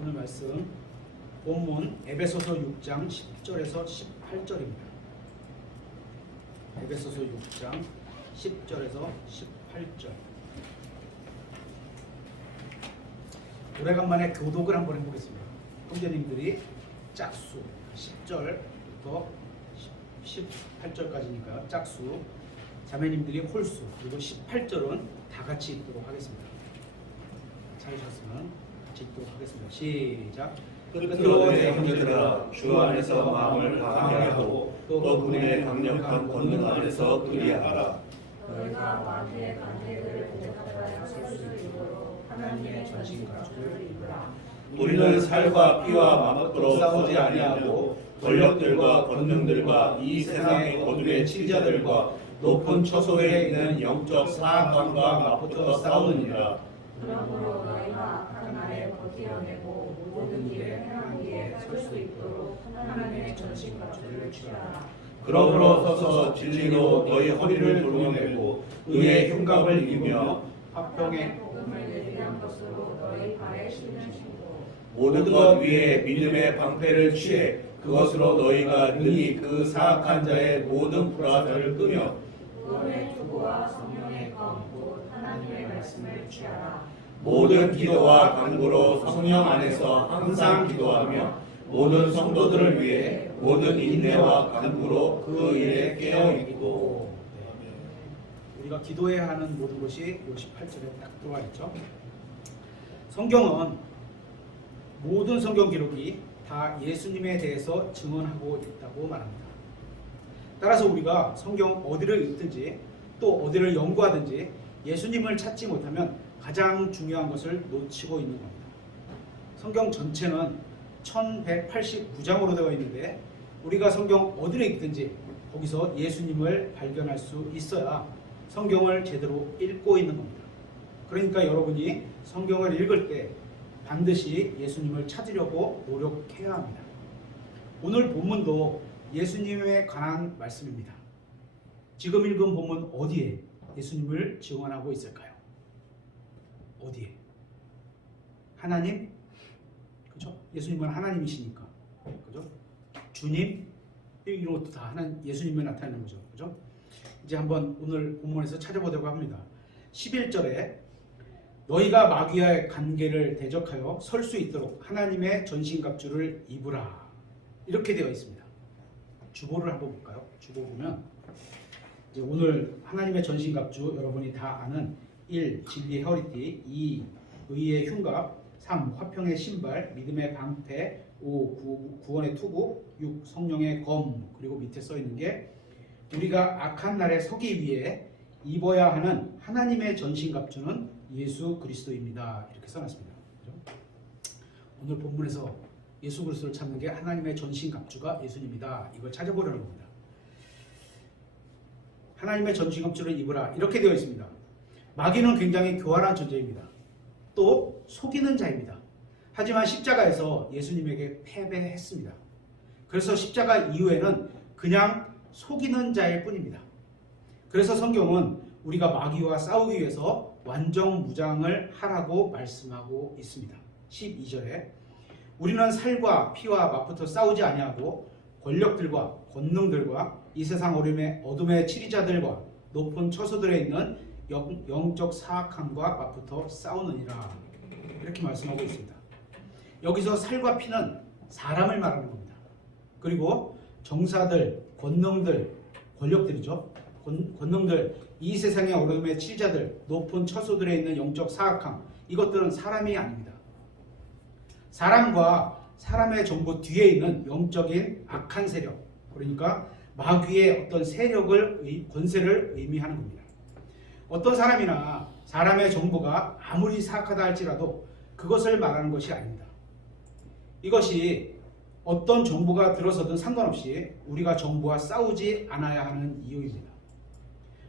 오늘 말씀 본문 에베소서 6장 10절에서 18절입니다. 에베소서 6장 10절에서 18절. 오래간만에 교독을 한번 해보겠습니다. 형제님들이 짝수 10절부터 18절까지니까 짝수, 자매님들이 홀수, 그리고 18절은 다 같이 읽도록 하겠습니다. 찾으셨으면 같이 읽도록 하겠습니다. 시작. 끝으로 내 형제들아, 주 안에서 마음을 강하게 하고 또 그의 강력한 권능 안에서 그리하라. 너희가 마귀의 관계를 대적하여 설 수 있도록 하나님의 전신과 주를 입으라. 우리는 살과 피와 마음으로 싸우지 아니하고 권력들과 권능들과 이 세상의 어둠의 치자들과 높은 처소에 있는 영적 사악함과 맞붙어 싸우느니라. 그러므로 너희가 악한 날에 버티어내고 모든 일에 행하기에 설 수 있도록 하나님의 전신과 주를 취하라. 그러므로 서서 진리로 너희 허리를 돌려내고 의의 흉갑을 이기며 화평의 복음을 예비한 것으로 너희 발에 신으시고 모든 것 위에 믿음의 방패를 취해 그것으로 너희가 능히 그 사악한 자의 모든 불화살을 끄며 구원의 투구와 성령의 검 곧 하나님의 말씀을 취하라. 모든 기도와 간구로 성령 안에서 항상 기도하며 모든 성도들을 위해 모든 인내와 간구로 그 일에 깨어 있고. 우리가 기도해야 하는 모든 것이 이 18절에 딱 들어와 있죠. 성경은 모든 성경 기록이 다 예수님에 대해서 증언하고 있다고 말합니다. 따라서 우리가 성경 어디를 읽든지 또 어디를 연구하든지 예수님을 찾지 못하면 가장 중요한 것을 놓치고 있는 겁니다. 성경 전체는 1189장으로 되어 있는데 우리가 성경 어디를 읽든지 거기서 예수님을 발견할 수 있어야 성경을 제대로 읽고 있는 겁니다. 그러니까 여러분이 성경을 읽을 때 반드시 예수님을 찾으려고 노력해야 합니다. 오늘 본문도 예수님에 관한 말씀입니다. 지금 읽은 본문 어디에 예수님을 증언하고 있을까요? 어디에? 하나님? 그죠? 예수님은 하나님이시니까. 그죠? 주님? 이런 것도 다 예수님을 나타내는 거죠. 그죠? 이제 한번 오늘 본문에서 찾아보려고 합니다. 11절에 너희가 마귀와의 관계를 대적하여 설 수 있도록 하나님의 전신갑주를 입으라. 이렇게 되어 있습니다. 주보를 한번 볼까요? 주보 보면 이제 오늘 하나님의 전신갑주 여러분이 다 아는 1. 진리의 허리띠, 2. 의의 흉갑, 3. 화평의 신발, 믿음의 방패, 5. 구원의 투구, 6. 성령의 검. 그리고 밑에 써 있는 게 우리가 악한 날에 서기 위해 입어야 하는 하나님의 전신갑주는 예수 그리스도입니다. 이렇게 써놨습니다. 오늘 본문에서 예수 그리스도를 찾는 게 하나님의 전신갑주가 예수님이다. 이걸 찾아보려는 겁니다. 하나님의 전신갑주를 입으라. 이렇게 되어 있습니다. 마귀는 굉장히 교활한 존재입니다. 또 속이는 자입니다. 하지만 십자가에서 예수님에게 패배했습니다. 그래서 십자가 이후에는 그냥 속이는 자일 뿐입니다. 그래서 성경은 우리가 마귀와 싸우기 위해서 완전무장을 하라고 말씀하고 있습니다. 12절에 우리는 살과 피와 맞붙어 싸우지 아니하고 권력들과 권능들과 이 세상 어둠의 치리자들과 높은 처소들에 있는 영적 사악함과 맞붙어 싸우느니라. 이렇게 말씀하고 있습니다. 여기서 살과 피는 사람을 말하는 겁니다. 그리고 정사들, 권능들, 권력들이죠. 권능들, 이 세상의 어둠의 치리자들, 높은 처소들에 있는 영적 사악함, 이것들은 사람이 아닙니다. 사람과 사람의 정보 뒤에 있는 영적인 악한 세력, 그러니까 마귀의 어떤 권세를 의미하는 겁니다. 어떤 사람이나 사람의 정보가 아무리 사악하다 할지라도 그것을 말하는 것이 아닙니다. 이것이 어떤 정보가 들어서든 상관없이 우리가 정보와 싸우지 않아야 하는 이유입니다.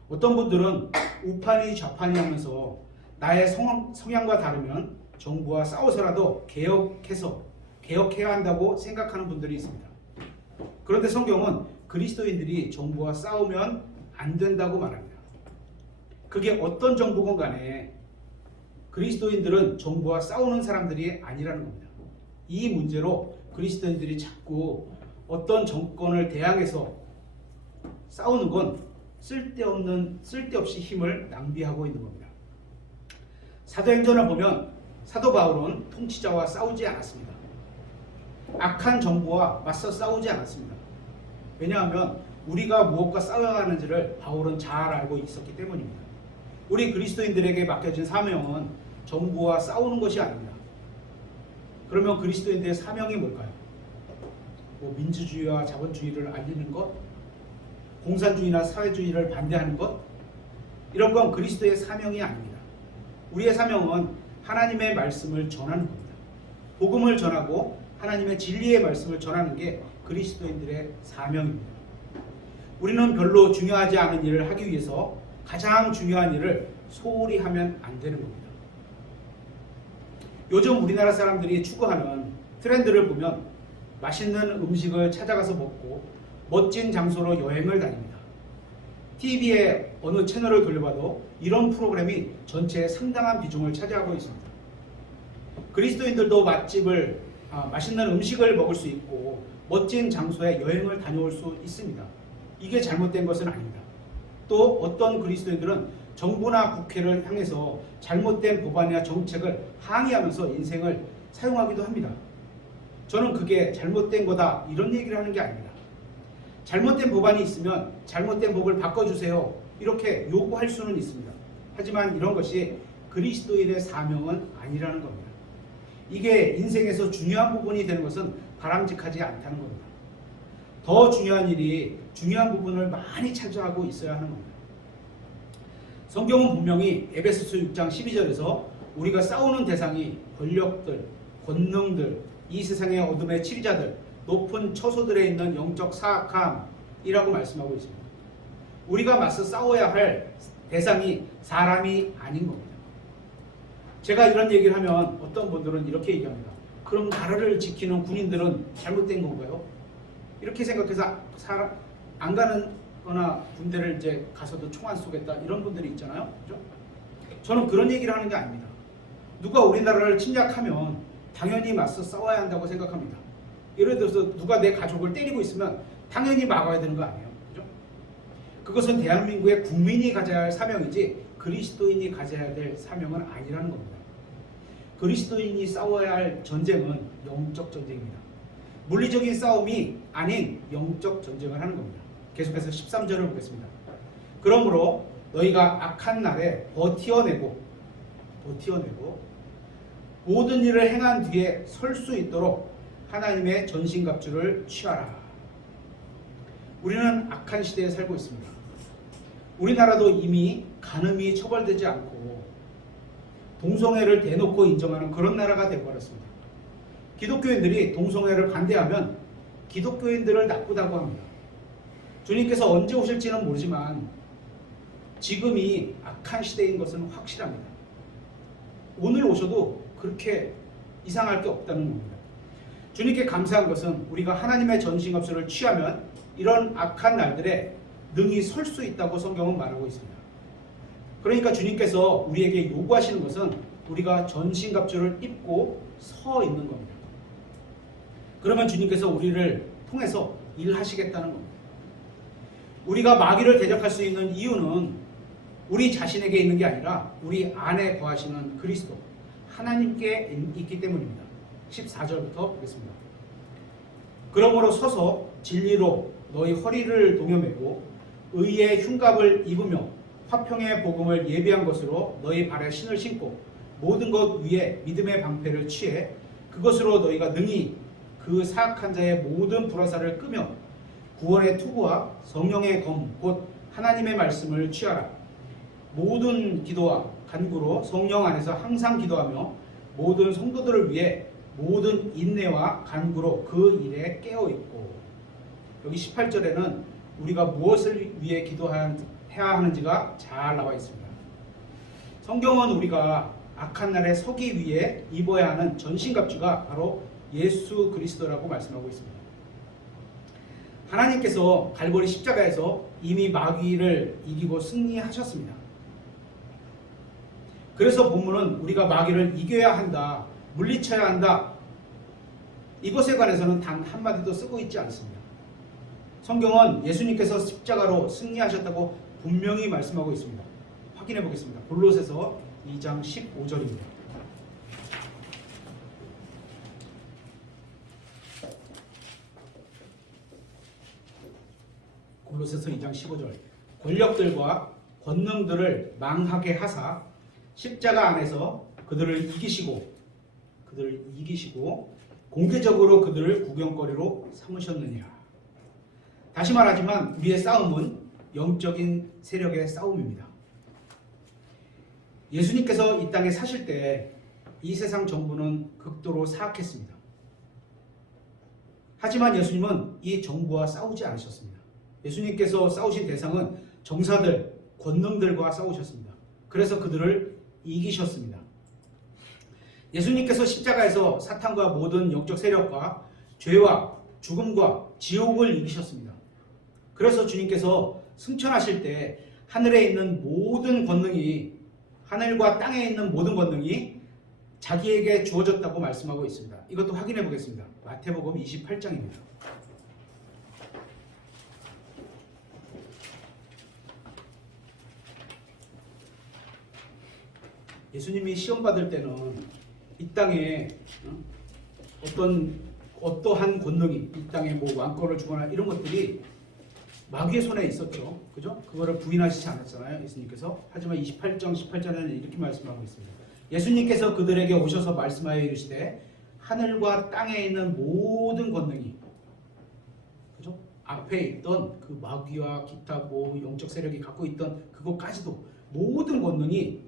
어떤 분들은 우판이 좌판이 하면서 나의 성향과 다르면 정부와 싸워서라도 개혁해야 한다고 생각하는 분들이 있습니다. 그런데 성경은 그리스도인들이 정부와 싸우면 안 된다고 말합니다. 그게 어떤 정부건 간에 그리스도인들은 정부와 싸우는 사람들이 아니라는 겁니다. 이 문제로 그리스도인들이 자꾸 어떤 정권을 대항해서 싸우는 건 쓸데없이 힘을 낭비하고 있는 겁니다. 사도행전을 보면 사도 바울은 통치자와 싸우지 않았습니다. 악한 정부와 맞서 싸우지 않았습니다. 왜냐하면 우리가 무엇과 싸워가는지를 바울은 잘 알고 있었기 때문입니다. 우리 그리스도인들에게 맡겨진 사명은 정부와 싸우는 것이 아닙니다. 그러면 그리스도인들의 사명이 뭘까요? 민주주의와 자본주의를 알리는 것? 공산주의나 사회주의를 반대하는 것? 이런 건 그리스도의 사명이 아닙니다. 우리의 사명은 하나님의 말씀을 전하는 겁니다. 복음을 전하고 하나님의 진리의 말씀을 전하는 게 그리스도인들의 사명입니다. 우리는 별로 중요하지 않은 일을 하기 위해서 가장 중요한 일을 소홀히 하면 안 되는 겁니다. 요즘 우리나라 사람들이 추구하는 트렌드를 보면 맛있는 음식을 찾아가서 먹고 멋진 장소로 여행을 다닙니다. TV에 어느 채널을 돌려봐도 이런 프로그램이 전체의 상당한 비중을 차지하고 있습니다. 그리스도인들도 맛있는 음식을 먹을 수 있고 멋진 장소에 여행을 다녀올 수 있습니다. 이게 잘못된 것은 아닙니다. 또 어떤 그리스도인들은 정부나 국회를 향해서 잘못된 법안이나 정책을 항의하면서 인생을 사용하기도 합니다. 저는 그게 잘못된 거다 이런 얘기를 하는 게 아닙니다. 잘못된 법안이 있으면 잘못된 법을 바꿔주세요 이렇게 요구할 수는 있습니다. 하지만 이런 것이 그리스도인의 사명은 아니라는 겁니다. 이게 인생에서 중요한 부분이 되는 것은 바람직하지 않다는 겁니다. 더 중요한 일이 중요한 부분을 많이 차지하고 있어야 하는 겁니다. 성경은 분명히 에베소서 6장 12절에서 우리가 싸우는 대상이 권력들, 권능들, 이 세상의 어둠의 치리자들, 높은 처소들에 있는 영적 사악함이라고 말씀하고 있습니다. 우리가 맞서 싸워야 할 대상이 사람이 아닌 겁니다. 제가 이런 얘기를 하면 어떤 분들은 이렇게 얘기합니다. 그럼 나라를 지키는 군인들은 잘못된 건가요? 이렇게 생각해서 안 가는 거나 군대를 이제 가서도 총 안 쏘겠다 이런 분들이 있잖아요. 그죠? 저는 그런 얘기를 하는 게 아닙니다. 누가 우리나라를 침략하면 당연히 맞서 싸워야 한다고 생각합니다. 예를 들어서 누가 내 가족을 때리고 있으면 당연히 막아야 되는 거 아니에요. 그죠? 그것은 대한민국의 국민이 가져야 할 사명이지 그리스도인이 가져야 될 사명은 아니라는 겁니다. 그리스도인이 싸워야 할 전쟁은 영적 전쟁입니다. 물리적인 싸움이 아닌 영적 전쟁을 하는 겁니다. 계속해서 13절을 보겠습니다. 그러므로 너희가 악한 날에 버티어내고 모든 일을 행한 뒤에 설 수 있도록 하나님의 전신갑주를 취하라. 우리는 악한 시대에 살고 있습니다. 우리나라도 이미 간음이 처벌되지 않고 동성애를 대놓고 인정하는 그런 나라가 되어버렸습니다. 기독교인들이 동성애를 반대하면 기독교인들을 나쁘다고 합니다. 주님께서 언제 오실지는 모르지만 지금이 악한 시대인 것은 확실합니다. 오늘 오셔도 그렇게 이상할 게 없다는 겁니다. 주님께 감사한 것은 우리가 하나님의 전신갑주를 취하면 이런 악한 날들에 능히 설 수 있다고 성경은 말하고 있습니다. 그러니까 주님께서 우리에게 요구하시는 것은 우리가 전신갑주를 입고 서 있는 겁니다. 그러면 주님께서 우리를 통해서 일하시겠다는 겁니다. 우리가 마귀를 대적할 수 있는 이유는 우리 자신에게 있는 게 아니라 우리 안에 거하시는 그리스도 하나님께 있기 때문입니다. 14절부터 보겠습니다. 그러므로 서서 진리로 너희 허리를 동여매고 의의 흉갑을 입으며 화평의 복음을 예비한 것으로 너희 발에 신을 신고 모든 것 위에 믿음의 방패를 취해 그것으로 너희가 능히 그 사악한 자의 모든 불화살을 끄며 구원의 투구와 성령의 검 곧 하나님의 말씀을 취하라. 모든 기도와 간구로 성령 안에서 항상 기도하며 모든 성도들을 위해 모든 인내와 간구로 그 일에 깨어있고. 여기 18절에는 우리가 무엇을 위해 기도해야 하는지가 잘 나와 있습니다. 성경은 우리가 악한 날에 서기 위해 입어야 하는 전신갑주가 바로 예수 그리스도라고 말씀하고 있습니다. 하나님께서 갈보리 십자가에서 이미 마귀를 이기고 승리하셨습니다. 그래서 본문은 우리가 마귀를 이겨야 한다, 물리쳐야 한다 이것에 관해서는 단 한마디도 쓰고 있지 않습니다. 성경은 예수님께서 십자가로 승리하셨다고 분명히 말씀하고 있습니다. 확인해 보겠습니다. 골로새서 2장 15절입니다. 골로새서 2장 15절. 권력들과 권능들을 망하게 하사 십자가 안에서 그들을 이기시고 공개적으로 그들을 구경거리로 삼으셨느니라. 다시 말하지만 우리의 싸움은 영적인 세력의 싸움입니다. 예수님께서 이 땅에 사실 때 이 세상 정부는 극도로 사악했습니다. 하지만 예수님은 이 정부와 싸우지 않으셨습니다. 예수님께서 싸우신 대상은 정사들, 권능들과 싸우셨습니다. 그래서 그들을 이기셨습니다. 예수님께서 십자가에서 사탄과 모든 영적 세력과 죄와 죽음과 지옥을 이기셨습니다. 그래서 주님께서 승천하실 때 하늘에 있는 모든 권능이, 하늘과 땅에 있는 모든 권능이 자기에게 주어졌다고 말씀하고 있습니다. 이것도 확인해 보겠습니다. 마태복음 28장입니다. 예수님이 시험 받을 때는 이 땅에 어떠한 권능이 이 땅에 뭐 왕권을 주거나 이런 것들이 마귀의 손에 있었죠. 그죠? 그거를 부인하시지 않았잖아요. 예수님께서. 하지만 28장 18절에는 이렇게 말씀하고 있습니다. 예수님께서 그들에게 오셔서 말씀하여 이르시되 하늘과 땅에 있는 모든 권능이, 그죠? 앞에 있던 그 마귀와 기타 뭐 영적 세력이 갖고 있던 그것까지도 모든 권능이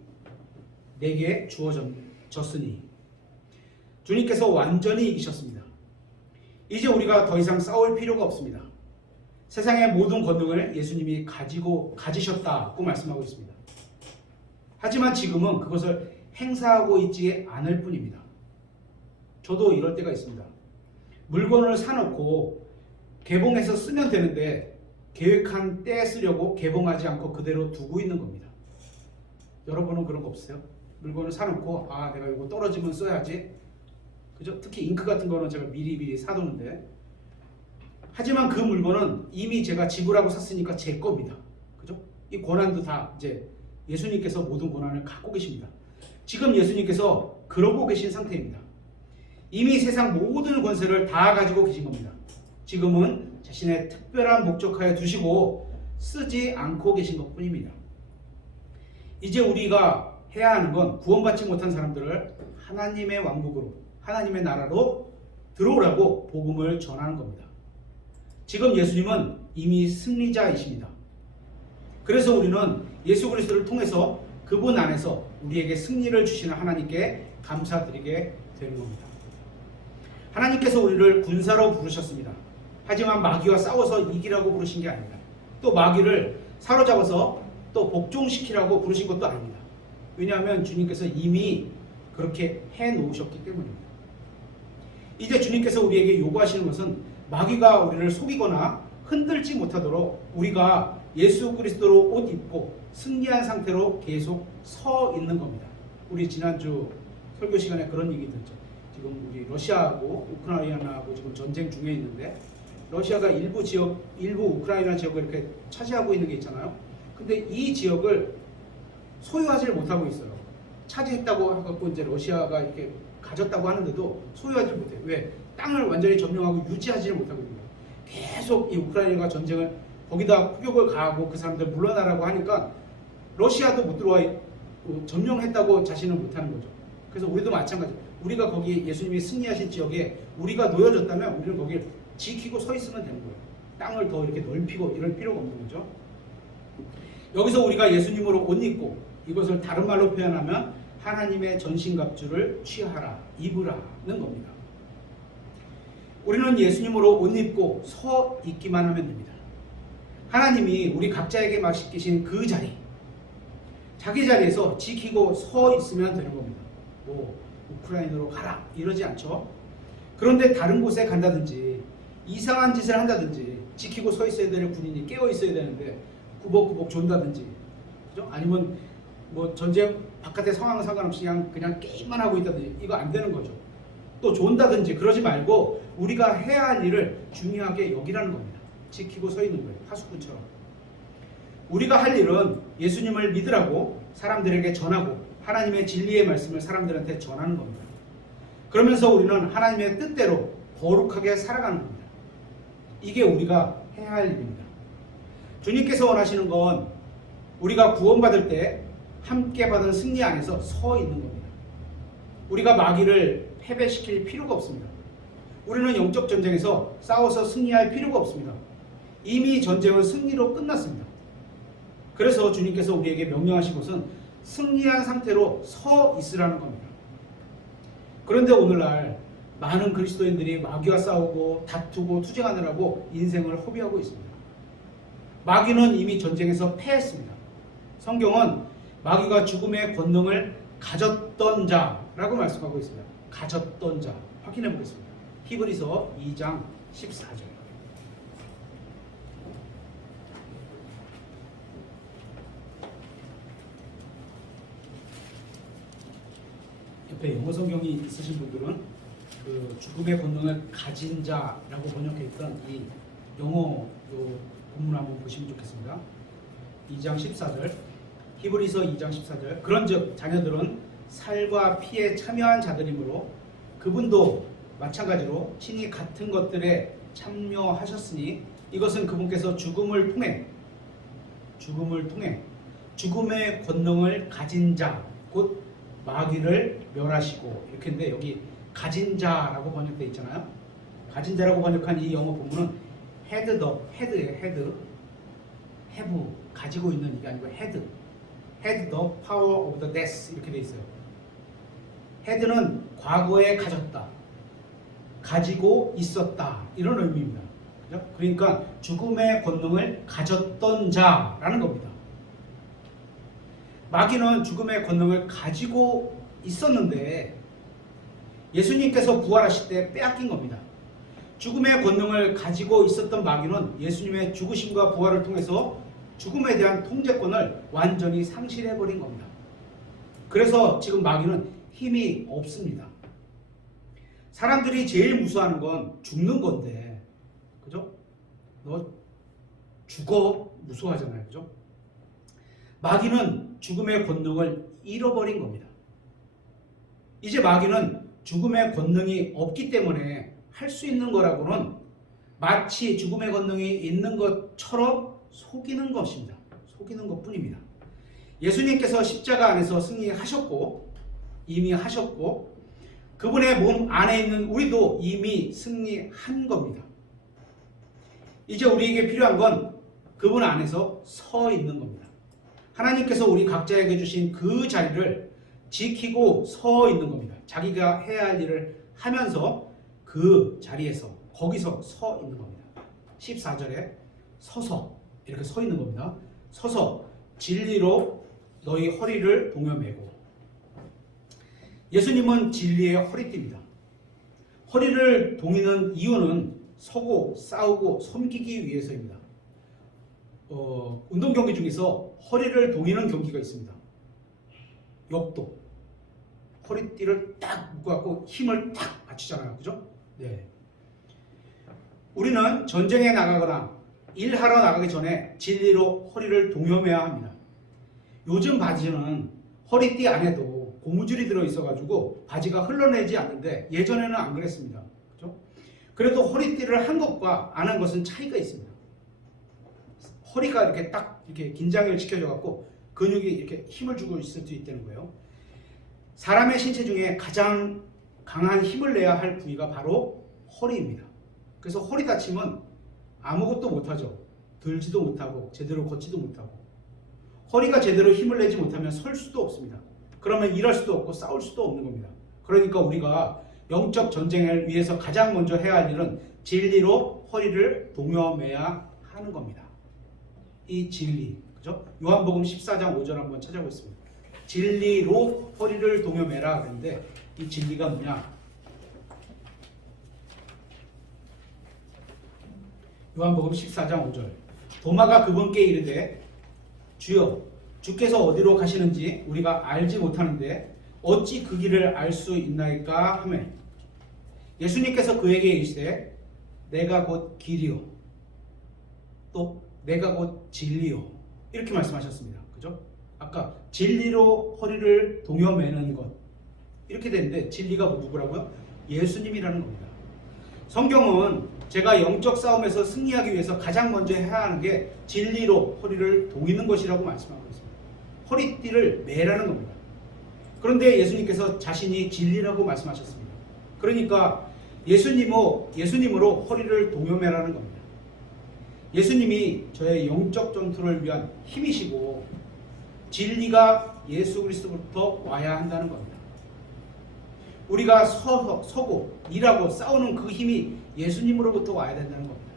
내게 주어졌으니 주님께서 완전히 이기셨습니다. 이제 우리가 더 이상 싸울 필요가 없습니다. 세상의 모든 권능을 예수님이 가지셨다고 말씀하고 있습니다. 하지만 지금은 그것을 행사하고 있지 않을 뿐입니다. 저도 이럴 때가 있습니다. 물건을 사놓고 개봉해서 쓰면 되는데 계획한 때에 쓰려고 개봉하지 않고 그대로 두고 있는 겁니다. 여러분은 그런 거 없으세요? 물건을 사놓고 내가 이거 떨어지면 써야지. 그죠? 특히 잉크 같은 거는 제가 미리 사두는데, 하지만 그 물건은 이미 제가 지불하고 샀으니까 제 겁니다. 그죠? 이 권한도 다 이제 예수님께서 모든 권한을 갖고 계십니다. 지금 예수님께서 그러고 계신 상태입니다. 이미 세상 모든 권세를 다 가지고 계신 겁니다. 지금은 자신의 특별한 목적하에 두시고 쓰지 않고 계신 것 뿐입니다. 이제 우리가 해야 하는 건 구원받지 못한 사람들을 하나님의 왕국으로, 하나님의 나라로 들어오라고 복음을 전하는 겁니다. 지금 예수님은 이미 승리자이십니다. 그래서 우리는 예수 그리스도를 통해서 그분 안에서 우리에게 승리를 주시는 하나님께 감사드리게 되는 겁니다. 하나님께서 우리를 군사로 부르셨습니다. 하지만 마귀와 싸워서 이기라고 부르신 게 아닙니다. 또 마귀를 사로잡아서 또 복종시키라고 부르신 것도 아닙니다. 왜냐하면 주님께서 이미 그렇게 해놓으셨기 때문입니다. 이제 주님께서 우리에게 요구하시는 것은 마귀가 우리를 속이거나 흔들지 못하도록 우리가 예수 그리스도로 옷 입고 승리한 상태로 계속 서 있는 겁니다. 우리 지난주 설교 시간에 그런 얘기 들었죠. 지금 우리 러시아하고 우크라이나하고 지금 전쟁 중에 있는데, 러시아가 일부 우크라이나 지역을 이렇게 차지하고 있는 게 있잖아요. 근데 이 지역을 소유하지를 못하고 있어요. 차지했다고 해갖고 이제 러시아가 이렇게 가졌다고 하는데도 소유하지 못해요. 왜? 땅을 완전히 점령하고 유지하지를 못하고 있는 거예요. 계속 이 우크라이나가 전쟁을 거기다 폭격을 가하고 그 사람들 물러나라고 하니까 러시아도 못 들어와 점령했다고 자신은 못하는 거죠. 그래서 우리도 마찬가지. 우리가 거기 예수님이 승리하신 지역에 우리가 놓여졌다면 우리는 거기를 지키고 서 있으면 되는 거예요. 땅을 더 이렇게 넓히고 이럴 필요가 없는 거죠. 여기서 우리가 예수님으로 옷 입고, 이것을 다른 말로 표현하면 하나님의 전신갑주를 취하라, 입으라는 겁니다. 우리는 예수님으로 옷 입고 서 있기만 하면 됩니다. 하나님이 우리 각자에게 맡기신 그 자리, 자기 자리에서 지키고 서 있으면 되는 겁니다. 뭐 우크라이나로 가라 이러지 않죠. 그런데 다른 곳에 간다든지 이상한 짓을 한다든지 지키고 서 있어야 되는 군인이 깨어 있어야 되는데 구벅구벅 존다든지, 그죠? 아니면 뭐 전쟁 바깥의 상황은 상관없이 그냥 게임만 하고 있다든지, 이거 안 되는 거죠. 또 존다든지 그러지 말고 우리가 해야 할 일을 중요하게 여기라는 겁니다. 지키고 서 있는 거예요. 파수꾼처럼. 우리가 할 일은 예수님을 믿으라고 사람들에게 전하고 하나님의 진리의 말씀을 사람들한테 전하는 겁니다. 그러면서 우리는 하나님의 뜻대로 거룩하게 살아가는 겁니다. 이게 우리가 해야 할 일입니다. 주님께서 원하시는 건 우리가 구원받을 때 함께 받은 승리 안에서 서 있는 겁니다. 우리가 마귀를 패배시킬 필요가 없습니다. 우리는 영적 전쟁에서 싸워서 승리할 필요가 없습니다. 이미 전쟁은 승리로 끝났습니다. 그래서 주님께서 우리에게 명령하신 것은 승리한 상태로 서 있으라는 겁니다. 그런데 오늘날 많은 그리스도인들이 마귀와 싸우고 다투고 투쟁하느라고 인생을 허비하고 있습니다. 마귀는 이미 전쟁에서 패했습니다. 성경은 마귀가 죽음의 권능을 가졌던 자라고 말씀하고 있습니다. 가졌던 자. 확인해 보겠습니다. 히브리서 2장 14절. 옆에 영어 성경이 있으신 분들은 그 죽음의 권능을 가진 자라고 번역해 있던 이 영어 본문 한번 보시면 좋겠습니다. 2장 14절. 히브리서 2장 14절. 그런즉 자녀들은 살과 피에 참여한 자들이므로 그분도 마찬가지로 친히 같은 것들에 참여하셨으니 이것은 그분께서 죽음을 통해 죽음의 권능을 가진 자 곧 마귀를 멸하시고 이렇게인데 여기 가진 자라고 번역되어 있잖아요. 가진 자라고 번역한 이 영어 본문은 had the have 가지고 있는 이게 아니고 had the power of the death 이렇게 되어 있어요. had는 과거에 가졌다, 가지고 있었다 이런 의미입니다. 그죠? 그러니까 죽음의 권능을 가졌던 자라는 겁니다. 마귀는 죽음의 권능을 가지고 있었는데 예수님께서 부활하실 때 빼앗긴 겁니다. 죽음의 권능을 가지고 있었던 마귀는 예수님의 죽으심과 부활을 통해서 죽음에 대한 통제권을 완전히 상실해버린 겁니다. 그래서 지금 마귀는 힘이 없습니다. 사람들이 제일 무서워하는 건 죽는 건데, 그죠? 너 죽어 무서워하잖아요, 그죠? 마귀는 죽음의 권능을 잃어버린 겁니다. 이제 마귀는 죽음의 권능이 없기 때문에 할 수 있는 거라고는 마치 죽음의 권능이 있는 것처럼 속이는 것입니다. 속이는 것뿐입니다. 예수님께서 십자가 안에서 승리하셨고 이미 하셨고 그분의 몸 안에 있는 우리도 이미 승리한 겁니다. 이제 우리에게 필요한 건 그분 안에서 서 있는 겁니다. 하나님께서 우리 각자에게 주신 그 자리를 지키고 서 있는 겁니다. 자기가 해야 할 일을 하면서 그 자리에서 거기서 서 있는 겁니다. 14절에 서서 이렇게 서 있는 겁니다. 서서 진리로 너희 허리를 동여매고. 예수님은 진리의 허리띠입니다. 허리를 동이는 이유는 서고 싸우고 섬기기 위해서입니다. 운동 경기 중에서 허리를 동이는 경기가 있습니다. 역도. 허리띠를 딱 묶어갖고 힘을 딱 받치잖아요. 그죠? 네. 우리는 전쟁에 나가거나 일하러 나가기 전에 진리로 허리를 동여매야 합니다. 요즘 바지는 허리띠 안에도 고무줄이 들어있어가지고 바지가 흘러내지 않는데 예전에는 안 그랬습니다. 그죠? 그래도 허리띠를 한 것과 안 한 것은 차이가 있습니다. 허리가 이렇게 딱 이렇게 긴장을 시켜줘갖고 근육이 이렇게 힘을 주고 있을 수 있다는 거예요. 사람의 신체 중에 가장 강한 힘을 내야 할 부위가 바로 허리입니다. 그래서 허리 다치면 아무것도 못하죠. 들지도 못하고 제대로 걷지도 못하고. 허리가 제대로 힘을 내지 못하면 설 수도 없습니다. 그러면 일할 수도 없고 싸울 수도 없는 겁니다. 그러니까 우리가 영적 전쟁을 위해서 가장 먼저 해야 할 일은 진리로 허리를 동여매야 하는 겁니다. 이 진리, 그죠? 요한복음 14장 5절 한번 찾아보겠습니다. 진리로 허리를 동여매라 그랬는데 이 진리가 뭐냐? 요한복음 14장 5절. 도마가 그분께 이르되 주여 주께서 어디로 가시는지 우리가 알지 못하는데 어찌 그 길을 알 수 있나이까 하매 예수님께서 그에게 이르시되 내가 곧 길이요 또 내가 곧 진리요 이렇게 말씀하셨습니다. 그죠? 아까 진리로 허리를 동여 매는 것 이렇게 되는데 진리가 누구라고요? 예수님이라는 겁니다. 성경은 제가 영적 싸움에서 승리하기 위해서 가장 먼저 해야 하는 게 진리로 허리를 동이는 것이라고 말씀하고 있습니다. 허리띠를 매라는 겁니다. 그런데 예수님께서 자신이 진리라고 말씀하셨습니다. 그러니까 예수님으로 허리를 동여매라는 겁니다. 예수님이 저의 영적 전투를 위한 힘이시고 진리가 예수 그리스도부터 와야 한다는 겁니다. 우리가 서고 일하고 싸우는 그 힘이 예수님으로부터 와야 된다는 겁니다.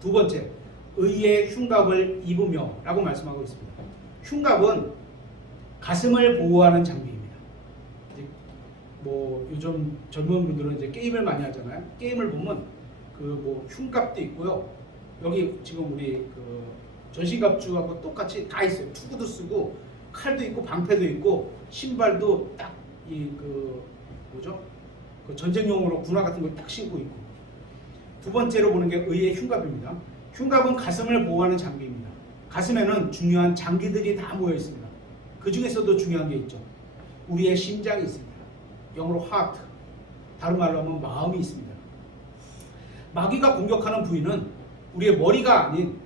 두 번째, 의의 흉갑을 입으며 라고 말씀하고 있습니다. 흉갑은 가슴을 보호하는 장비입니다. 뭐 요즘 젊은 분들은 이제 게임을 많이 하잖아요. 게임을 보면 그 뭐 흉갑도 있고요. 여기 지금 우리 그 전신갑주하고 똑같이 다 있어요. 투구도 쓰고 칼도 있고 방패도 있고 신발도 딱 이 그 뭐죠? 그 전쟁용으로 군화 같은 걸 딱 신고 있고. 두 번째로 보는 게 의의 흉갑입니다. 흉갑은 가슴을 보호하는 장비입니다. 가슴에는 중요한 장기들이 다 모여 있습니다. 그 중에서도 중요한 게 있죠. 우리의 심장이 있습니다. 영어로 heart, 다른 말로 하면 마음이 있습니다. 마귀가 공격하는 부위는 우리의 머리가 아닌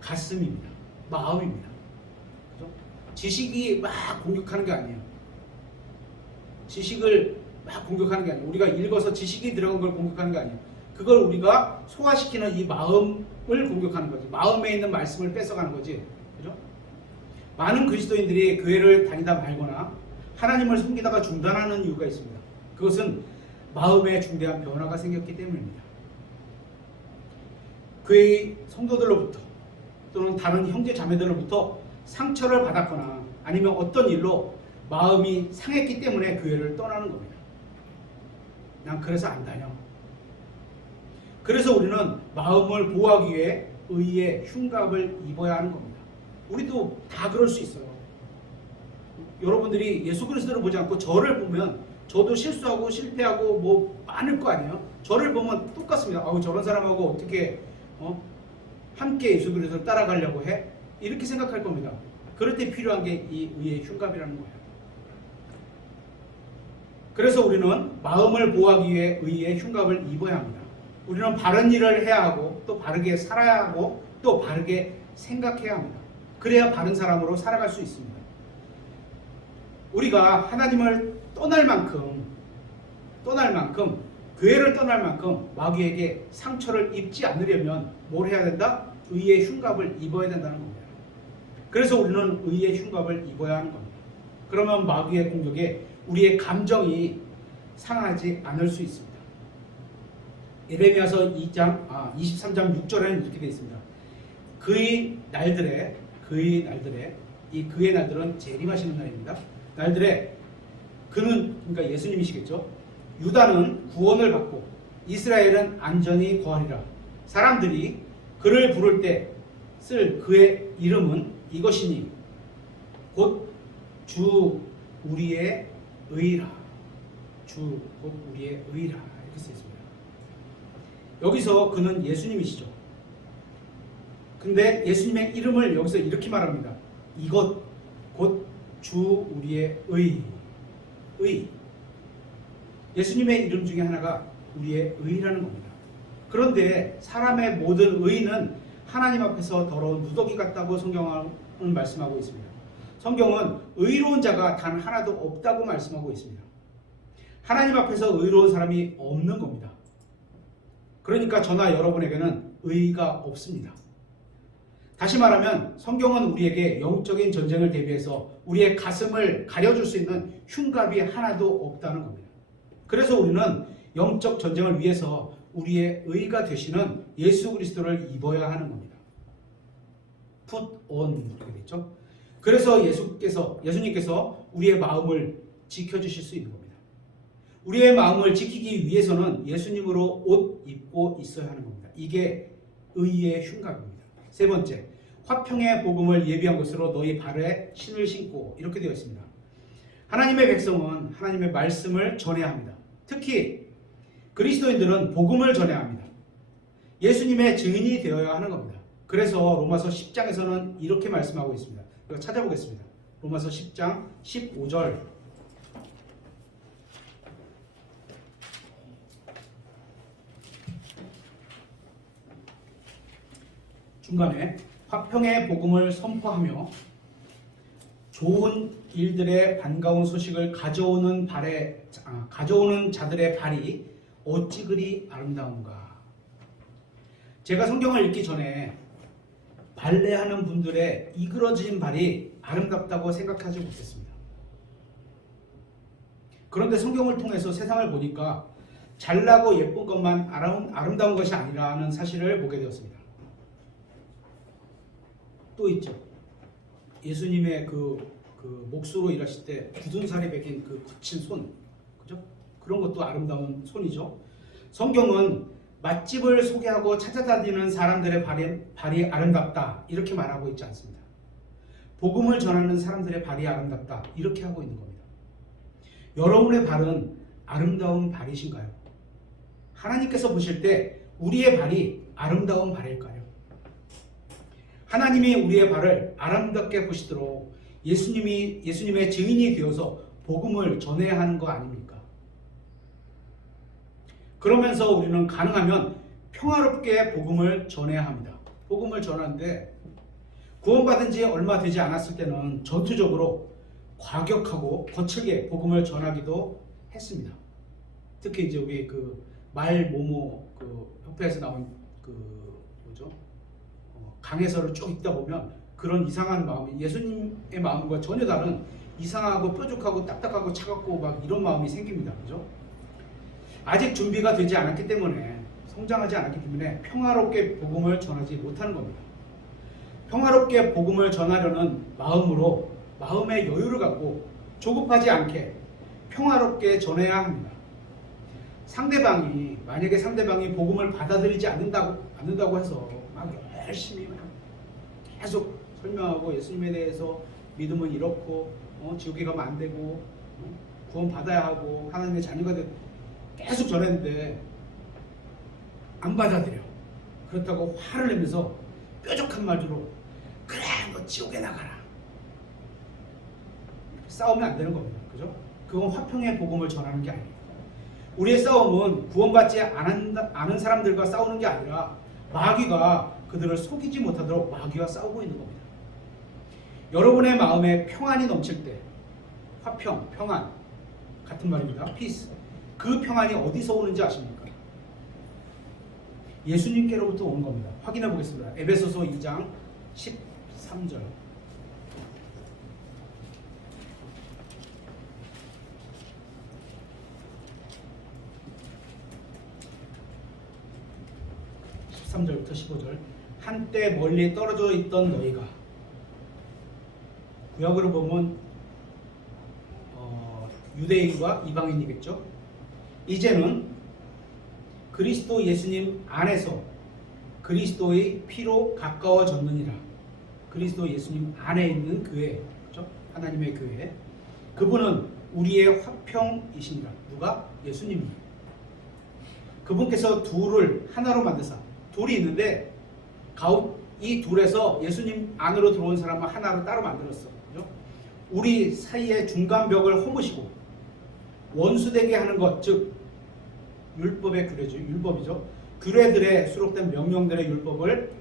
가슴입니다. 마음입니다. 그죠? 지식이 막 공격하는 게 아니에요. 지식을 막 공격하는 게 아니에요. 우리가 읽어서 지식이 들어간 걸 공격하는 게 아니에요. 그걸 우리가 소화시키는 이 마음을 공격하는 거지. 마음에 있는 말씀을 뺏어가는 거지. 그죠? 많은 그리스도인들이 교회를 다니다 말거나 하나님을 섬기다가 중단하는 이유가 있습니다. 그것은 마음에 중대한 변화가 생겼기 때문입니다. 교회의 성도들로부터 또는 다른 형제 자매들로부터 상처를 받았거나 아니면 어떤 일로 마음이 상했기 때문에 교회를 떠나는 겁니다. 난 그래서 안 다녀. 그래서 우리는 마음을 보호하기 위해 의의 흉갑을 입어야 하는 겁니다. 우리도 다 그럴 수 있어요. 여러분들이 예수 그리스도를 보지 않고 저를 보면 저도 실수하고 실패하고 뭐 많을 거 아니에요. 저를 보면 똑같습니다. 아우 저런 사람하고 어떻게 함께 예수 그리스도를 따라가려고 해? 이렇게 생각할 겁니다. 그럴 때 필요한 게 이 의의 흉갑이라는 거예요. 그래서 우리는 마음을 보호하기 위해 의의 흉갑을 입어야 합니다. 우리는 바른 일을 해야 하고 또 바르게 살아야 하고 또 바르게 생각해야 합니다. 그래야 바른 사람으로 살아갈 수 있습니다. 우리가 하나님을 떠날 만큼 교회를 떠날 만큼 마귀에게 상처를 입지 않으려면 뭘 해야 된다? 의의 흉갑을 입어야 된다는 겁니다. 그래서 우리는 의의 흉갑을 입어야 하는 겁니다. 그러면 마귀의 공격에 우리의 감정이 상하지 않을 수 있습니다. 예레미야서 23장 6절에는 이렇게 되어 있습니다. 그의 날들에 이 그의 날들은 재림하시는 날입니다. 날들에 그는 그러니까 예수님이시겠죠. 유다는 구원을 받고 이스라엘은 안전히 거하리라. 사람들이 그를 부를 때 쓸 그의 이름은 이것이니 곧 주 우리의 의라. 주 곧 우리의 의라. 이렇게 쓰여 있습니다. 여기서 그는 예수님이시죠. 근데 예수님의 이름을 여기서 이렇게 말합니다. 이것 곧 주 우리의 의. 예수님의 이름 중에 하나가 우리의 의라는 겁니다. 그런데 사람의 모든 의는 하나님 앞에서 더러운 누더기 같다고 성경은 말씀하고 있습니다. 성경은 의로운 자가 단 하나도 없다고 말씀하고 있습니다. 하나님 앞에서 의로운 사람이 없는 겁니다. 그러니까 저나 여러분에게는 의가 없습니다. 다시 말하면 성경은 우리에게 영적인 전쟁을 대비해서 우리의 가슴을 가려줄 수 있는 흉갑이 하나도 없다는 겁니다. 그래서 우리는 영적 전쟁을 위해서 우리의 의가 되시는 예수 그리스도를 입어야 하는 겁니다. Put on 이렇게 되죠. 그래서 예수님께서 우리의 마음을 지켜주실 수 있는 겁니다. 우리의 마음을 지키기 위해서는 예수님으로 옷 입고 있어야 하는 겁니다. 이게 의의 흉갑입니다. 세 번째, 화평의 복음을 예비한 것으로 너희 발에 신을 신고 이렇게 되어 있습니다. 하나님의 백성은 하나님의 말씀을 전해야 합니다. 특히 그리스도인들은 복음을 전해야 합니다. 예수님의 증인이 되어야 하는 겁니다. 그래서 로마서 10장에서는 이렇게 말씀하고 있습니다. 이거 찾아보겠습니다. 로마서 10장 15절. 중간에 화평의 복음을 선포하며 좋은 일들의 반가운 소식을 가져오는 자들의 발이 어찌 그리 아름다운가. 제가 성경을 읽기 전에 발레하는 분들의 이그러진 발이 아름답다고 생각하지 못했습니다. 그런데 성경을 통해서 세상을 보니까 잘나고 예쁜 것만 아름다운 것이 아니라는 사실을 보게 되었습니다. 또 있죠. 예수님의 그 목수로 일하실 때 굳은 살이 베긴 그 거친 손, 그죠? 그런 것도 아름다운 손이죠. 성경은 맛집을 소개하고 찾아다니는 사람들의 발이 아름답다 이렇게 말하고 있지 않습니다. 복음을 전하는 사람들의 발이 아름답다 이렇게 하고 있는 겁니다. 여러분의 발은 아름다운 발이신가요? 하나님께서 보실 때 우리의 발이 아름다운 발일까요? 하나님이 우리의 발을 아름답게 보시도록 예수님의 증인이 되어서 복음을 전해야 하는 거 아닙니까? 그러면서 우리는 가능하면 평화롭게 복음을 전해야 합니다. 복음을 전하는데 구원받은 지 얼마 되지 않았을 때는 전투적으로 과격하고 거칠게 복음을 전하기도 했습니다. 특히 이제 우리 말모모 협회에서 나온 강해서를 쭉 읽다 보면 그런 이상한 마음이 예수님의 마음과 전혀 다른 이상하고 뾰족하고 딱딱하고 차갑고 막 이런 마음이 생깁니다. 그죠? 아직 준비가 되지 않았기 때문에 성장하지 않았기 때문에 평화롭게 복음을 전하지 못하는 겁니다. 평화롭게 복음을 전하려는 마음으로 마음의 여유를 갖고 조급하지 않게 평화롭게 전해야 합니다. 만약에 상대방이 복음을 받아들이지 않는다고 해서 막 열심히 계속 설명하고 예수님에 대해서 믿음은 이렇고 지옥에 가면 안 되고 구원 받아야 하고 하나님의 자녀가 계속 전했는데 안 받아들여. 그렇다고 화를 내면서 뾰족한 말로 그래 너 지옥에 나가라. 싸우면 안 되는 겁니다. 그죠? 그건 화평의 복음을 전하는 게 아닙니다. 우리의 싸움은 구원받지 않은 사람들과 싸우는 게 아니라 마귀가 그들을 속이지 못하도록 마귀와 싸우고 있는 겁니다. 여러분의 마음에 평안이 넘칠 때 화평, 평안 같은 말입니다. peace. 그 평안이 어디서 오는지 아십니까? 예수님께로부터 오는 겁니다. 확인해 보겠습니다. 에베소서 2장 13절. 부터 15절. 한때 멀리 떨어져 있던 너희가, 구약으로 보면 유대인과 이방인이겠죠. 이제는 그리스도 예수님 안에서 그리스도의 피로 가까워졌느니라. 그리스도 예수님 안에 있는 교회, 그렇죠? 하나님의 교회. 그분은 우리의 화평이시니라. 누가? 예수님이. 그분께서 둘을 하나로 만드사. 둘이 있는데 이 둘에서 예수님 안으로 들어온 사람은 하나로 따로 만들었어. 그렇죠? 우리 사이의 중간벽을 허무시고 원수되게 하는 것, 즉 율법의 규례죠. 율법이죠. 규례들에 수록된 명령들의 율법을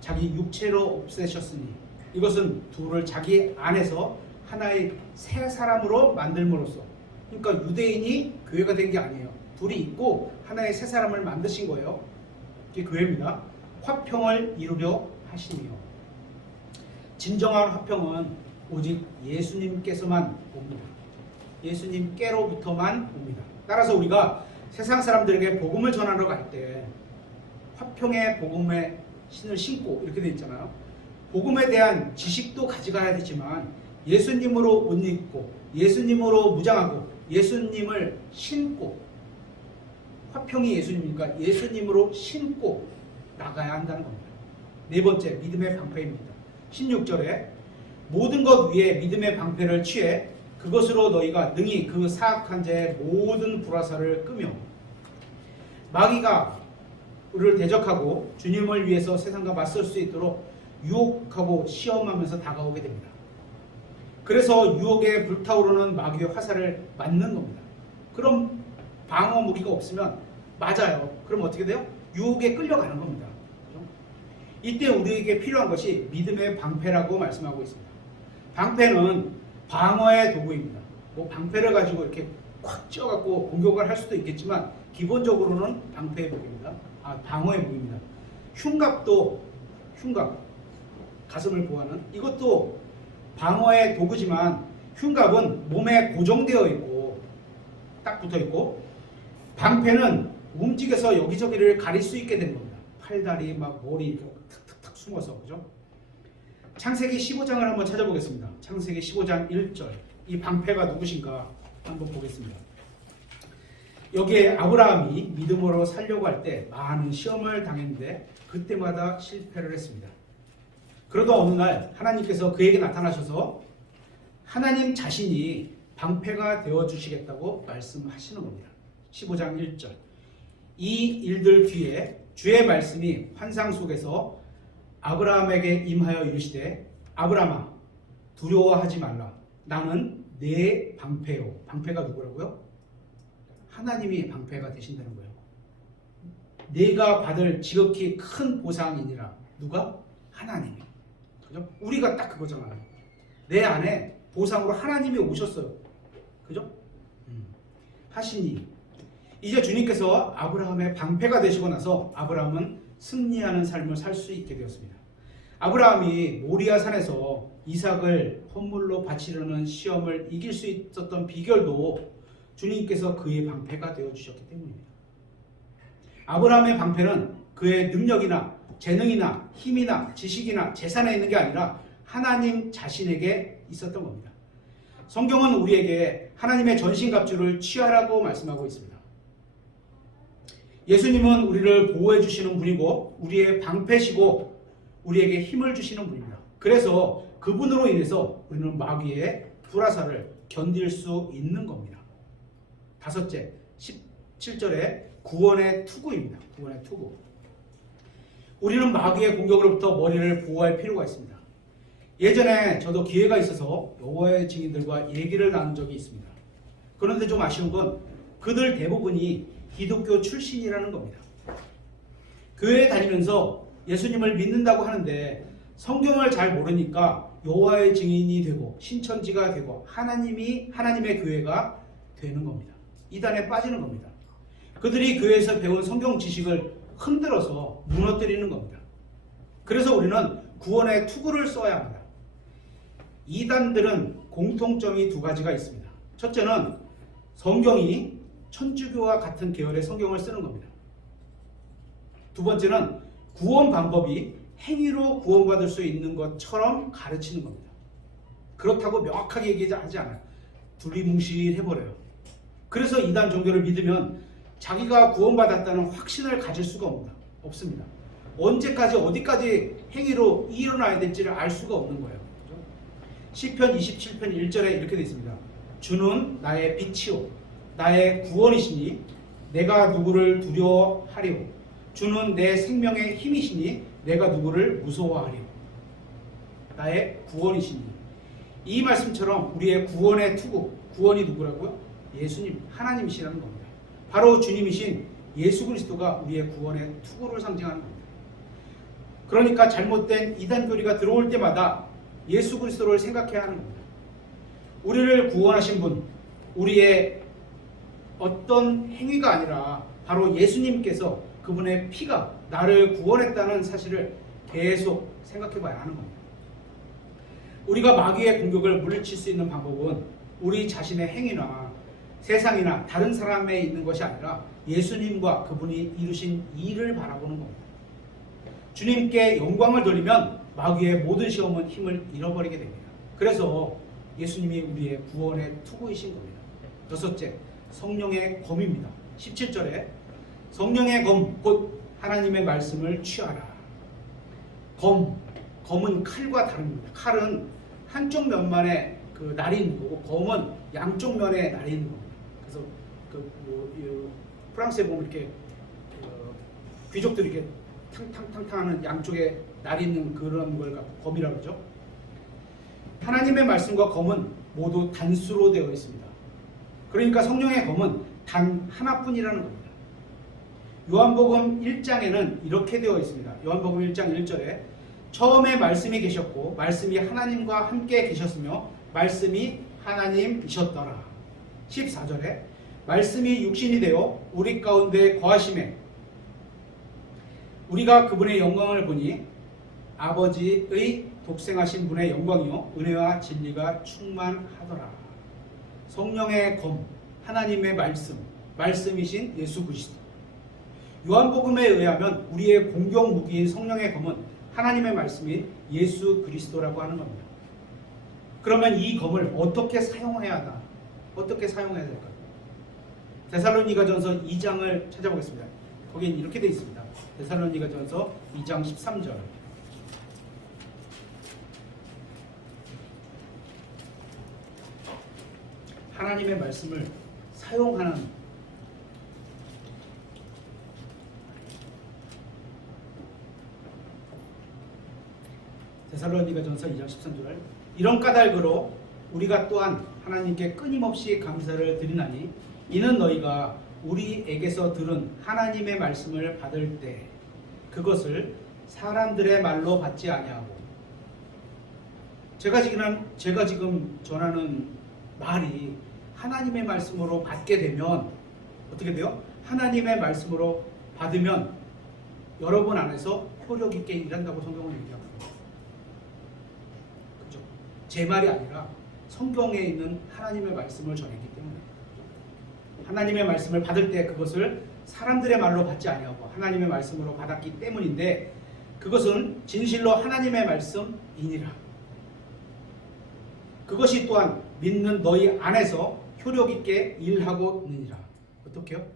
자기 육체로 없애셨으니 이것은 둘을 자기 안에서 하나의 새 사람으로 만들므로써, 그러니까 유대인이 교회가 된 게 아니에요. 둘이 있고 하나의 새 사람을 만드신 거예요. 이게 교회입니다. 화평을 이루려 하시니요. 진정한 화평은 오직 예수님께서만 옵니다. 예수님께로부터만 옵니다. 따라서 우리가 세상 사람들에게 복음을 전하러 갈 때 화평의 복음의 신을 신고 이렇게 돼 있잖아요. 복음에 대한 지식도 가져가야 되지만 예수님으로 옷 입고 예수님으로 무장하고 예수님을 신고, 화평이 예수님이니까 예수님으로 신고 나가야 한다는 겁니다. 네 번째, 믿음의 방패입니다. 16절에 모든 것 위에 믿음의 방패를 취해 그것으로 너희가 능히 그 사악한 자의 모든 불화살을 끄며. 마귀가 우리를 대적하고 주님을 위해서 세상과 맞설 수 있도록 유혹하고 시험하면서 다가오게 됩니다. 그래서 유혹에 불타오르는 마귀의 화살을 맞는 겁니다. 그럼 방어 무기가 없으면 맞아요. 그럼 어떻게 돼요? 유혹에 끌려가는 겁니다. 그렇죠? 이때 우리에게 필요한 것이 믿음의 방패라고 말씀하고 있습니다. 방패는 방어의 도구입니다. 뭐 방패를 가지고 이렇게 콱 쥐어갖고 공격을 할 수도 있겠지만 기본적으로는 방패의 무기입니다. 방어의 무기입니다. 흉갑도 흉갑, 가슴을 보호하는 이것도 방어의 도구지만 흉갑은 몸에 고정되어 있고 딱 붙어 있고 방패는 움직여서 여기저기를 가릴 수 있게 되는 겁니다. 팔다리, 막 머리 이렇게 탁탁탁 숨어서 그죠? 창세기 15장을 한번 찾아보겠습니다. 창세기 15장 1절. 이 방패가 누구신가 한번 보겠습니다. 여기에 아브라함이 믿음으로 살려고 할 때 많은 시험을 당했는데 그때마다 실패를 했습니다. 그러다 어느 날 하나님께서 그에게 나타나셔서 하나님 자신이 방패가 되어주시겠다고 말씀하시는 겁니다. 15장 1절. 이 일들 뒤에 주의 말씀이 환상 속에서 아브라함에게 임하여 이르시되 아브라함아 두려워하지 말라. 나는 내 방패요. 방패가 누구라고요? 하나님이 방패가 되신다는 거예요. 내가 받을 지극히 큰 보상이니라. 누가? 하나님이. 그죠? 우리가 딱 그거잖아요. 내 안에 보상으로 하나님이 오셨어요. 그죠? 하시니 이제 주님께서 아브라함의 방패가 되시고 나서 아브라함은 승리하는 삶을 살 수 있게 되었습니다. 아브라함이 모리아 산에서 이삭을 헌물로 바치려는 시험을 이길 수 있었던 비결도 주님께서 그의 방패가 되어주셨기 때문입니다. 아브라함의 방패는 그의 능력이나 재능이나 힘이나 지식이나 재산에 있는 게 아니라 하나님 자신에게 있었던 겁니다. 성경은 우리에게 하나님의 전신갑주를 취하라고 말씀하고 있습니다. 예수님은 우리를 보호해 주시는 분이고 우리의 방패시고 우리에게 힘을 주시는 분입니다. 그래서 그분으로 인해서 우리는 마귀의 불화살을 견딜 수 있는 겁니다. 다섯째, 17절에 구원의 투구입니다. 구원의 투구. 우리는 마귀의 공격으로부터 머리를 보호할 필요가 있습니다. 예전에 저도 기회가 있어서 여호와의 증인들과 얘기를 나눈 적이 있습니다. 그런데 좀 아쉬운 건 그들 대부분이 기독교 출신이라는 겁니다. 교회에 다니면서 예수님을 믿는다고 하는데 성경을 잘 모르니까 여호와의 증인이 되고 신천지가 되고 하나님의 교회가 되는 겁니다. 이단에 빠지는 겁니다. 그들이 교회에서 배운 성경 지식을 흔들어서 무너뜨리는 겁니다. 그래서 우리는 구원의 투구를 써야 합니다. 이단들은 공통점이 두 가지가 있습니다. 첫째는 성경이 천주교와 같은 계열의 성경을 쓰는 겁니다. 두 번째는 구원 방법이 행위로 구원받을 수 있는 것처럼 가르치는 겁니다. 그렇다고 명확하게 얘기하지 않아요. 두리뭉실해버려요. 그래서 이단 종교를 믿으면 자기가 구원받았다는 확신을 가질 수가 없습니다. 언제까지 어디까지 행위로 일어나야 될지를 알 수가 없는 거예요. 시편 27편 1절에 이렇게 되어 있습니다. 주는 나의 빛이요 나의 구원이시니 내가 누구를 두려워하리요. 주는 내 생명의 힘이시니 내가 누구를 무서워하리요. 나의 구원이시니. 이 말씀처럼 우리의 구원의 투구, 구원이 누구라고요? 예수님, 하나님이시라는 겁니다. 바로 주님이신 예수 그리스도가 우리의 구원의 투구를 상징하는 겁니다. 그러니까 잘못된 이단 교리가 들어올 때마다 예수 그리스도를 생각해야 하는 겁니다. 우리를 구원하신 분, 우리의 어떤 행위가 아니라 바로 예수님께서 그분의 피가 나를 구원했다는 사실을 계속 생각해 봐야 하는 겁니다. 우리가 마귀의 공격을 물리칠 수 있는 방법은 우리 자신의 행위나 세상이나 다른 사람에 있는 것이 아니라 예수님과 그분이 이루신 일을 바라보는 겁니다. 주님께 영광을 돌리면 마귀의 모든 시험은 힘을 잃어버리게 됩니다. 그래서 예수님이 우리의 구원의 투구이신 겁니다. 여섯째, 성령의 검입니다. 17절에 성령의 검, 곧 하나님의 말씀을 취하라. 검은 칼과 다릅니다. 칼은 한쪽 면만에 그 날이 있는 거고 검은 양쪽 면에 날이 있는 겁니다. 그래서 프랑스에 보면 이렇게 귀족들이 이렇게 탕탕탕탕하는 양쪽에 날 있는 그런 걸 갖고 검이라고 그러죠. 하나님의 말씀과 검은 모두 단수로 되어 있습니다. 그러니까 성령의 검은 단 하나뿐이라는 겁니다. 요한복음 1장에는 이렇게 되어 있습니다. 요한복음 1장 1절에 처음에 말씀이 계셨고 말씀이 하나님과 함께 계셨으며 말씀이 하나님이셨더라. 14절에 말씀이 육신이 되어 우리 가운데 거하심에 우리가 그분의 영광을 보니 아버지의 독생하신 분의 영광이요 은혜와 진리가 충만하더라. 성령의 검, 하나님의 말씀, 말씀이신 예수 그리스도. 요한복음에 의하면 우리의 공격 무기인 성령의 검은 하나님의 말씀인 예수 그리스도라고 하는 겁니다. 그러면 이 검을 어떻게 사용해야 하나? 어떻게 사용해야 될까요? 데살로니가전서 2장을 찾아보겠습니다. 거긴 이렇게 되어 있습니다. 데살로니가전서 2장 13절. 하나님의 말씀을 사용하는 데살로니가전서 2장 13절. 이런 까닭으로 우리가 또한 하나님께 끊임없이 감사를 드리나니 이는 너희가 우리에게서 들은 하나님의 말씀을 받을 때 그것을 사람들의 말로 받지 아니하고 제가 지금 전하는 말이 하나님의 말씀으로 받게 되면 어떻게 돼요? 하나님의 말씀으로 받으면 여러분 안에서 효력 있게 일한다고 성경은 얘기합니다. 그죠? 제 말이 아니라 성경에 있는 하나님의 말씀을 전했기 때문에 하나님의 말씀을 받을 때 그것을 사람들의 말로 받지 아니하고 하나님의 말씀으로 받았기 때문인데 그것은 진실로 하나님의 말씀이니라. 그것이 또한 믿는 너희 안에서 효력 있게 일하고 있느니라. 어떻게요?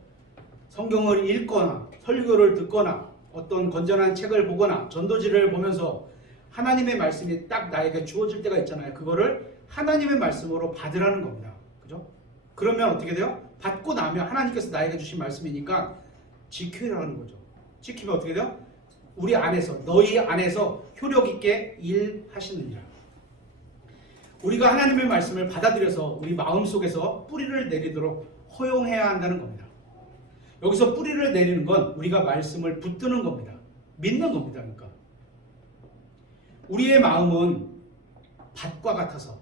성경을 읽거나 설교를 듣거나 어떤 건전한 책을 보거나 전도지를 보면서 하나님의 말씀이 딱 나에게 주어질 때가 있잖아요. 그거를 하나님의 말씀으로 받으라는 겁니다. 그죠? 그러면 어떻게 돼요? 받고 나면 하나님께서 나에게 주신 말씀이니까 지키라는 거죠. 지키면 어떻게 돼요? 우리 안에서 너희 안에서 효력 있게 일하시느니라. 우리가 하나님의 말씀을 받아들여서 우리 마음속에서 뿌리를 내리도록 허용해야 한다는 겁니다. 여기서 뿌리를 내리는 건 우리가 말씀을 붙드는 겁니다. 믿는 겁니다. 그러니까 우리의 마음은 밭과 같아서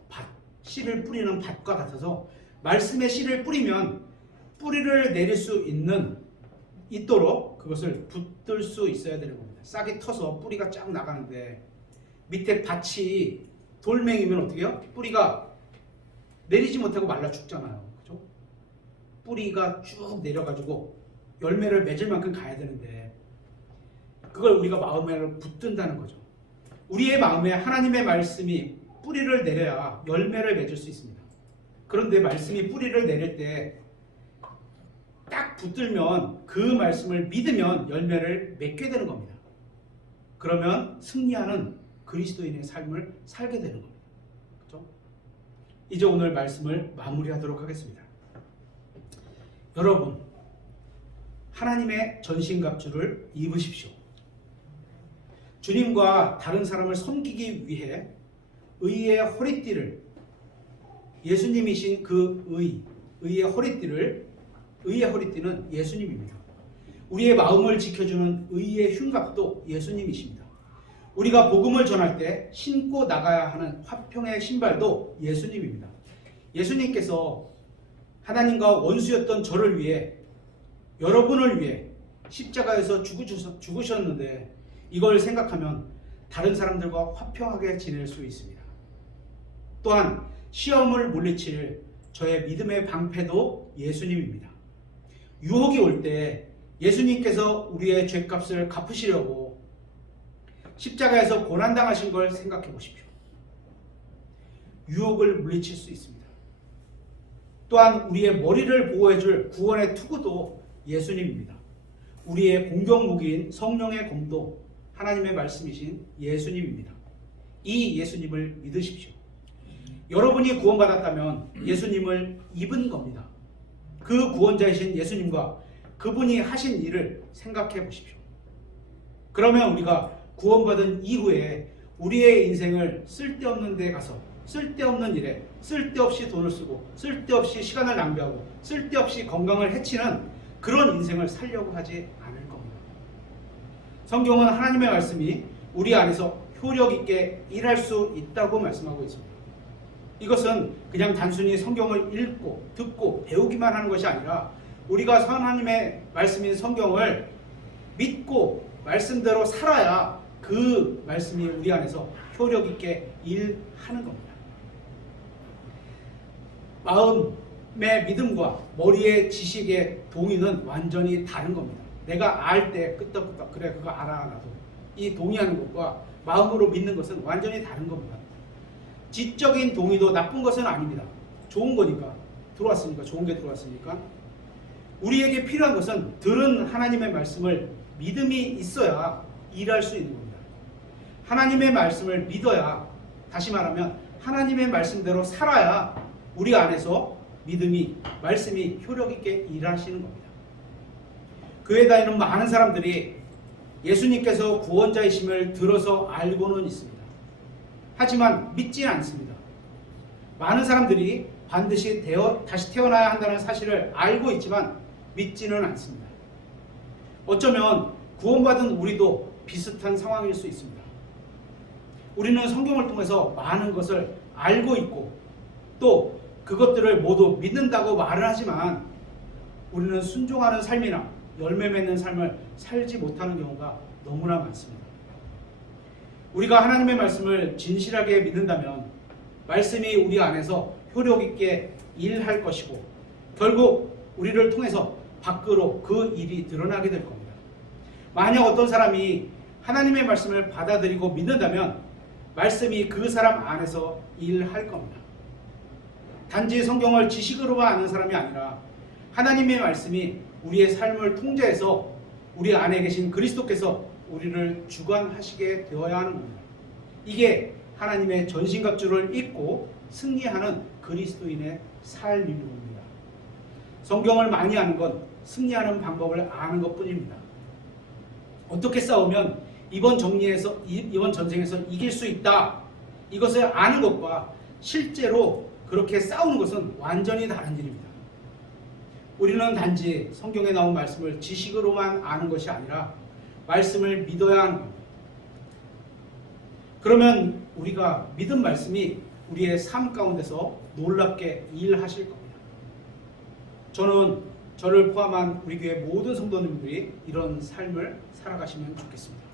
씨를 뿌리는 밭과 같아서 말씀의 씨를 뿌리면 뿌리를 내릴 수 있도록 그것을 붙들 수 있어야 되는 겁니다. 싹이 터서 뿌리가 쫙 나가는데 밑에 밭이 돌멩이면 어떻게 해요? 뿌리가 내리지 못하고 말라 죽잖아요. 그죠? 뿌리가 쭉 내려가지고 열매를 맺을 만큼 가야 되는데 그걸 우리가 마음에 붙든다는 거죠. 우리의 마음에 하나님의 말씀이 뿌리를 내려야 열매를 맺을 수 있습니다. 그런데 말씀이 뿌리를 내릴 때 딱 붙들면 그 말씀을 믿으면 열매를 맺게 되는 겁니다. 그러면 승리하는 그리스도인의 삶을 살게 되는 겁니다. 그렇죠? 이제 오늘 말씀을 마무리하도록 하겠습니다. 여러분, 하나님의 전신갑주를 입으십시오. 주님과 다른 사람을 섬기기 위해 의의 허리띠를 예수님이신 그 의의 허리띠는 예수님입니다. 우리의 마음을 지켜주는 의의 흉갑도 예수님이십니다. 우리가 복음을 전할 때 신고 나가야 하는 화평의 신발도 예수님입니다. 예수님께서 하나님과 원수였던 저를 위해 여러분을 위해 십자가에서 죽으셨는데 이걸 생각하면 다른 사람들과 화평하게 지낼 수 있습니다. 또한 시험을 물리칠 저의 믿음의 방패도 예수님입니다. 유혹이 올 때 예수님께서 우리의 죄값을 갚으시려고 십자가에서 고난당하신 걸 생각해 보십시오. 유혹을 물리칠 수 있습니다. 또한 우리의 머리를 보호해줄 구원의 투구도 예수님입니다. 우리의 공격무기인 성령의 검도 하나님의 말씀이신 예수님입니다. 이 예수님을 믿으십시오. 여러분이 구원받았다면 예수님을 입은 겁니다. 그 구원자이신 예수님과 그분이 하신 일을 생각해 보십시오. 그러면 우리가 구원받은 이후에 우리의 인생을 쓸데없는 데 가서 쓸데없는 일에 쓸데없이 돈을 쓰고 쓸데없이 시간을 낭비하고 쓸데없이 건강을 해치는 그런 인생을 살려고 하지 않을 겁니다. 성경은 하나님의 말씀이 우리 안에서 효력 있게 일할 수 있다고 말씀하고 있습니다. 이것은 그냥 단순히 성경을 읽고 듣고 배우기만 하는 것이 아니라 우리가 하나님의 말씀인 성경을 믿고 말씀대로 살아야 그 말씀이 우리 안에서 효력 있게 일하는 겁니다. 마음의 믿음과 머리의 지식의 동의는 완전히 다른 겁니다. 내가 알 때 끄떡끄떡 그래 그거 알아 나도 이 동의하는 것과 마음으로 믿는 것은 완전히 다른 겁니다. 지적인 동의도 나쁜 것은 아닙니다. 좋은 거니까 들어왔으니까 좋은 게 들어왔으니까 우리에게 필요한 것은 들은 하나님의 말씀을 믿음이 있어야 일할 수 있는 겁니다. 하나님의 말씀을 믿어야 다시 말하면 하나님의 말씀대로 살아야 우리 안에서 믿음이 말씀이 효력 있게 일하시는 겁니다. 교회 다니는 많은 사람들이 예수님께서 구원자이심을 들어서 알고는 있습니다. 하지만 믿지는 않습니다. 많은 사람들이 반드시 다시 태어나야 한다는 사실을 알고 있지만 믿지는 않습니다. 어쩌면 구원받은 우리도 비슷한 상황일 수 있습니다. 우리는 성경을 통해서 많은 것을 알고 있고 또 그것들을 모두 믿는다고 말을 하지만 우리는 순종하는 삶이나 열매 맺는 삶을 살지 못하는 경우가 너무나 많습니다. 우리가 하나님의 말씀을 진실하게 믿는다면 말씀이 우리 안에서 효력 있게 일할 것이고 결국 우리를 통해서 밖으로 그 일이 드러나게 될 겁니다. 만약 어떤 사람이 하나님의 말씀을 받아들이고 믿는다면 말씀이 그 사람 안에서 일할 겁니다. 단지 성경을 지식으로만 아는 사람이 아니라 하나님의 말씀이 우리의 삶을 통제해서 우리 안에 계신 그리스도께서 우리를 주관하시게 되어야 하는 겁니다. 이게 하나님의 전신갑주를 입고 승리하는 그리스도인의 삶인 겁니다. 성경을 많이 아는 건 승리하는 방법을 아는 것뿐입니다. 어떻게 싸우면 이번 전쟁에서 이길 수 있다. 이것을 아는 것과 실제로 그렇게 싸우는 것은 완전히 다른 일입니다. 우리는 단지 성경에 나온 말씀을 지식으로만 아는 것이 아니라 말씀을 믿어야 하는 겁니다. 그러면 우리가 믿은 말씀이 우리의 삶 가운데서 놀랍게 일하실 겁니다. 저는 저를 포함한 우리 교회 모든 성도님들이 이런 삶을 살아가시면 좋겠습니다.